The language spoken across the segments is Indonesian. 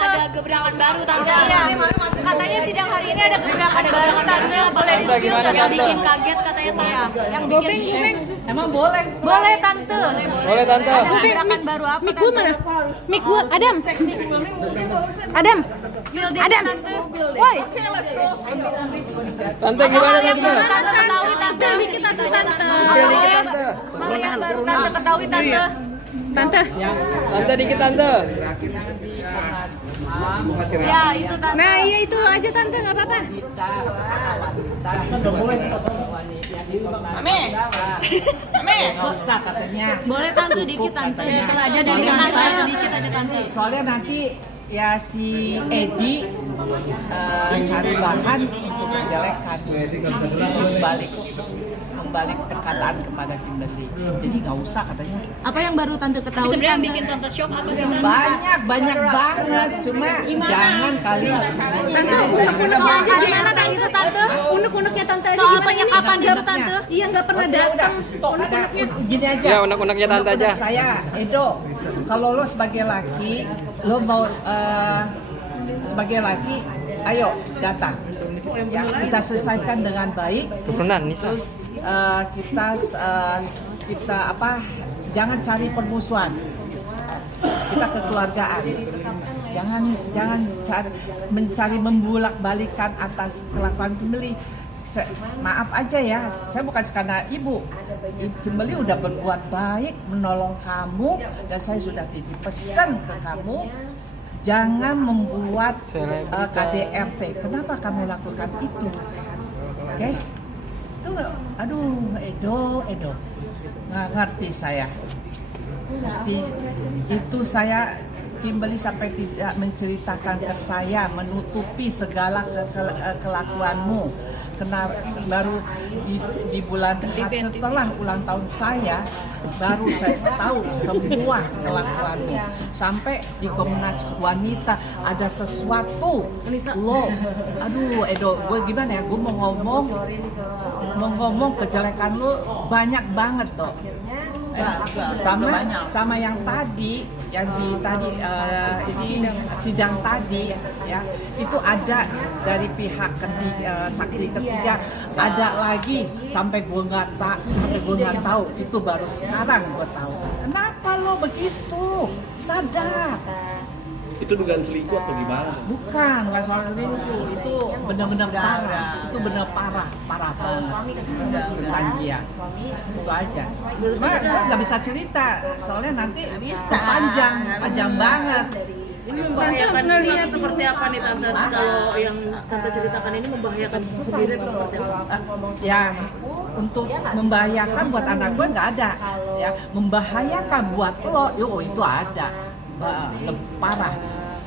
Ada gebrakan baru tante. Iya, katanya sidang hari ini ada gebrakan baru tante. Boleh Gimana Yang tante? bikin kaget katanya tante. Yang bikin Emang boleh? boleh tante. Boleh tante. Ada gebrakan baru apa? Mik gue mana? Mik gue, Adam. Adam. Adam. Woi. Tante gimana tante? Tante ketahui tante. Dikit tante. Spill dikit tante. Mana yang baru tante ketahui tante. Tante. Tante dikit tante. Ya itu tante. Nah iya itu aja tante, nggak apa-apa. Boleh tante dikit tante. Setelah aja dari tante sedikit aja tante. Soalnya nanti ya si Edi cari bahan untuk menjelekkan, membalik perkataan kepada Kimberly. Jadi nggak usah katanya. Apa yang baru tante ketahui? Sebenarnya yang bikin tante shock apa sih tante? Banyak banget. Cuma jangan kali. Tante, unek-uneknya aja gimana tante itu tante? Unek-uneknya tante aja Soal gimana? penyekapan Ini itu tante. Iya nggak pernah datang. Gini aja. Ya, unek-uneknya tante aja. Unek-unek saya, Edo, kalau lo sebagai laki, lo mau sebagai laki, ayo datang. Ya, kita selesaikan dengan baik. Turunan Nisa. Terus kita apa? Jangan cari permusuhan. Kita kekeluargaan. Jangan mencari membulak-balikan atas kelakuan Kimberly. Maaf aja ya, saya bukan karena ibu. Kimberly udah berbuat baik, menolong kamu, dan saya sudah titip pesan ke kamu. Jangan membuat KDRT. Kenapa kamu lakukan itu? Oke? Itu, aduh, Edo, nggak ngerti saya. Mesti itu saya Kimberly sampai tidak menceritakan ke saya, menutupi segala kelakuanmu. Kenapa baru di bulan setelah ulang tahun saya baru saya tahu semua kelakuanmu. Sampai di Komnas Wanita ada sesuatu lo, aduh Edo, gue gimana ya, gue mau ngomong kejelekan lo banyak banget toh. Sama yang tadi ini sidang tadi ya, itu ada dari pihak ketiga, saksi ketiga ada lagi sampai gue nggak tahu itu baru sekarang gue tahu. Kenapa lo begitu? Sadar. Itu dugaan selingkuh atau gimana? Bukan soal selingkuh, itu benar-benar parah. Itu benar parah banget tentang dia. Itu aja. Cuma nggak bisa cerita, soalnya nanti panjang banget. Ini membahayakan tante seperti apa nih tante? Kalau yang tante ceritakan ini membahayakan sendiri atau seperti apa? Ya, untuk membahayakan buat anak gue nggak ada. Ya, membahayakan buat lo, itu ada. Parah.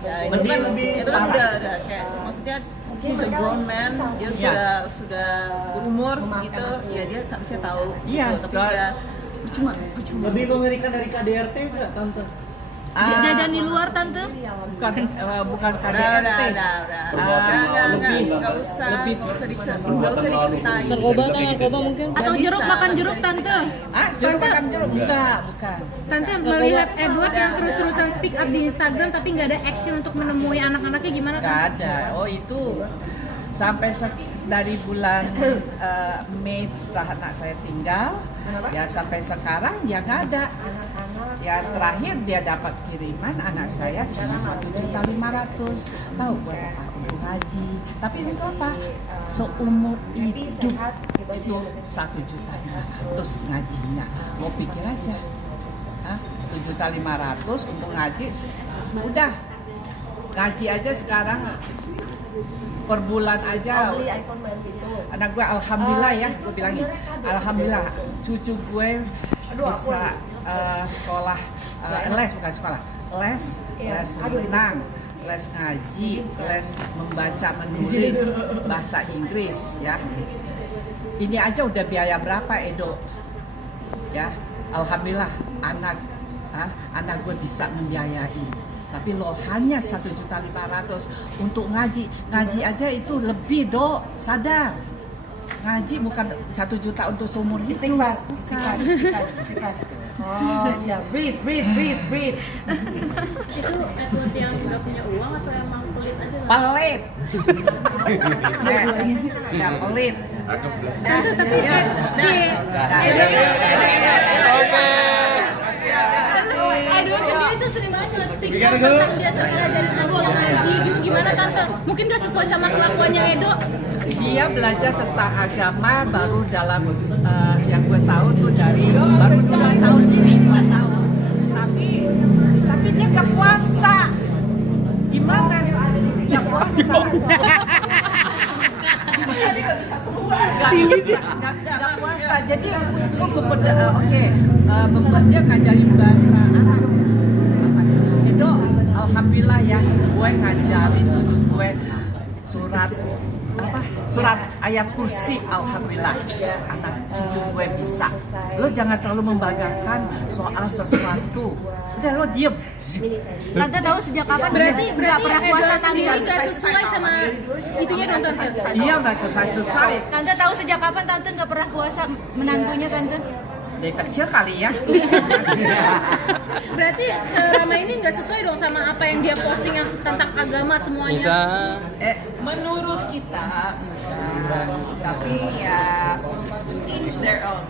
Ya, itu kan udah kayak maksudnya he's a grown man, dia sudah berumur gitu, ya dia seharusnya tahu. Iya, gitu. Tapi ya percuma. Lebih mengerikan dari KDRT nggak tante? Jajan di luar tante? Bukan KDRT. Nggak usah diceritain. Narkoba mungkin. Atau jeruk makan jeruk tante? Jeruk makan jeruk? Bukan. Tante melihat Edward yang terus-terusan speak up di Instagram tapi nggak ada action untuk menemui anak-anaknya gimana Nggak tante? ada. Oh itu sampai dari bulan Mei setelah anak saya tinggal, ya sampai sekarang ya nggak ada. Ya terakhir dia dapat kiriman anak saya cuma 1.500.000. Tahu buat apa? Untuk ngaji. Tapi itu apa? Seumur hidup itu 1.500.000 ngajinya. Mau pikir aja. 7.500.000 untuk ngaji, udah ngaji aja sekarang per bulan aja. Anak gue alhamdulillah ya, gue bilangin alhamdulillah cucu gue bisa sekolah les renang, les ngaji, les membaca menulis bahasa Inggris ya. Ini aja udah biaya berapa Edo? Ya, alhamdulillah anak gue bisa membiayai. Tapi lo hanya 1.500.000 untuk ngaji aja itu lebih sadar. ngaji bukan 1 juta untuk seumur hidup. Istighfar. Oh ya, breathe. Itu Edward yang nggak punya uang atau emang pelit aja? Pelit. Ya, pelit. Tante, tapi si Edward sendiri tuh sering banget nge-speak tentang dia sering ngajarin anak yang ngaji gitu. Gimana Tante? Mungkin gak sesuai sama kelakuannya Edo? Dia belajar tentang agama baru dalam yang gue tahu tuh dari baru 2 tahun ini 2 tahun. Tapi dia nggak puasa. Gimana? Nggak puasa. Nggak puasa. Jadi gue membuat dia ngajarin bahasa Arab. Itu alhamdulillah ya, gue ngajarin cucu gue surat ayat kursi, alhamdulillah anak cucu gue bisa. Lo jangan terlalu membanggakan soal sesuatu, udah lo diem. Tante tahu sejak kapan Berarti nggak pernah puasa tante? nggak sesuai sama itunya dong Tante? Iya nggak selesai. Tante tahu sejak kapan tante nggak pernah puasa menantunya tante? Dari kecil kali ya. Berarti selama ini nggak sesuai dong sama apa yang dia posting yang tentang agama semuanya? Bisa. Menurut kita enggak. Tapi ya to each their own.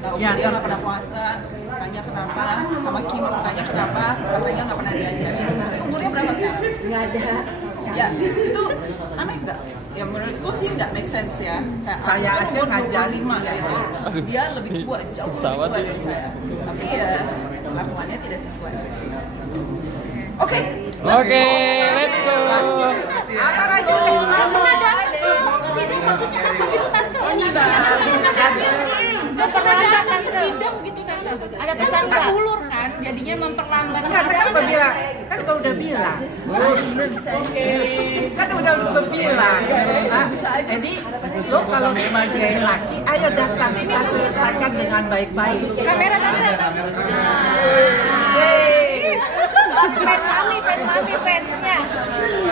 Tahu Ya, dia nggak pernah puasa, tanya kenapa, sama Kim tanya kenapa, katanya nggak pernah diajarin. Tapi umurnya berapa sekarang? Nggak ada. Ya, itu aneh nggak? Ya menurutku sih nggak make sense ya. Saya aja umur ngajarin 25 gitu. Dia lebih tua, jauh Susah lebih tua banget. dari saya. Tapi ya kelakuannya tidak sesuai. Oke. Oke, let's go. Apa lagi? Sidang maksudnya apa gitu Tante? Nggak pernah ada tante. Sidang gitu Tante. Ada pesan Kan nggak? ulur kan, jadinya memperlambat. Kan gue bilang, kan gue udah bilang. Kan udah bilang. Jadi lo kalau sebagai laki, ayo datang kita selesaikan dengan baik-baik. Kamera tante. Pen mami fansnya.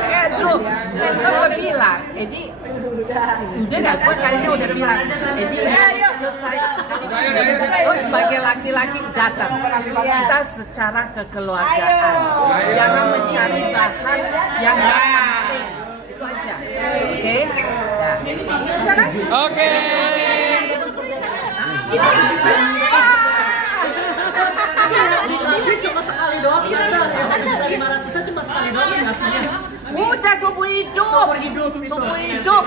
Ya tuh, kan gue bilang. Jadi udah dah, gue kayaknya udah bilang. Jadi selesai. Oh sebagai laki-laki datang. Kita secara kekeluargaan. Jangan mencari bahan yang nggak penting. Itu aja. Oke? Nah, udah kan? Oke. Dikasih cuma sekali doang, tante. 1.500 cuma sekali doang dikasihnya. Udah seumur hidup. Seumur hidup itu. Seumur hidup.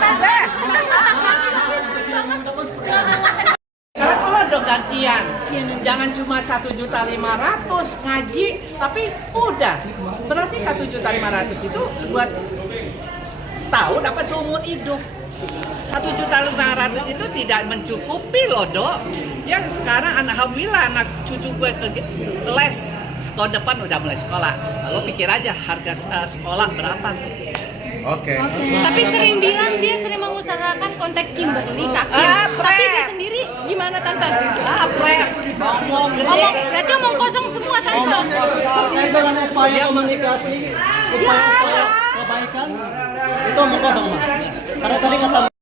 Sekarang lo udah gantian. Jangan cuma 1.500.000 ngaji, tapi udah. Berarti 1.500.000 itu buat setahun apa seumur hidup. 1.500.000 itu tidak mencukupi loh, Dok. Yang sekarang alhamdulillah anak cucu gue ke les. Tahun depan udah mulai sekolah. Lalu pikir aja harga sekolah berapa tuh. Oke. Tapi sering bilang dia sering mengusahakan kontak Kimberly, Kak Kim. Tapi dia sendiri gimana Tante? Ngomong gede. Berarti omong kosong semua Tante. Dalam upaya komunikasi, upaya kebaikan, itu omong kosong, Mas. Karena tadi kata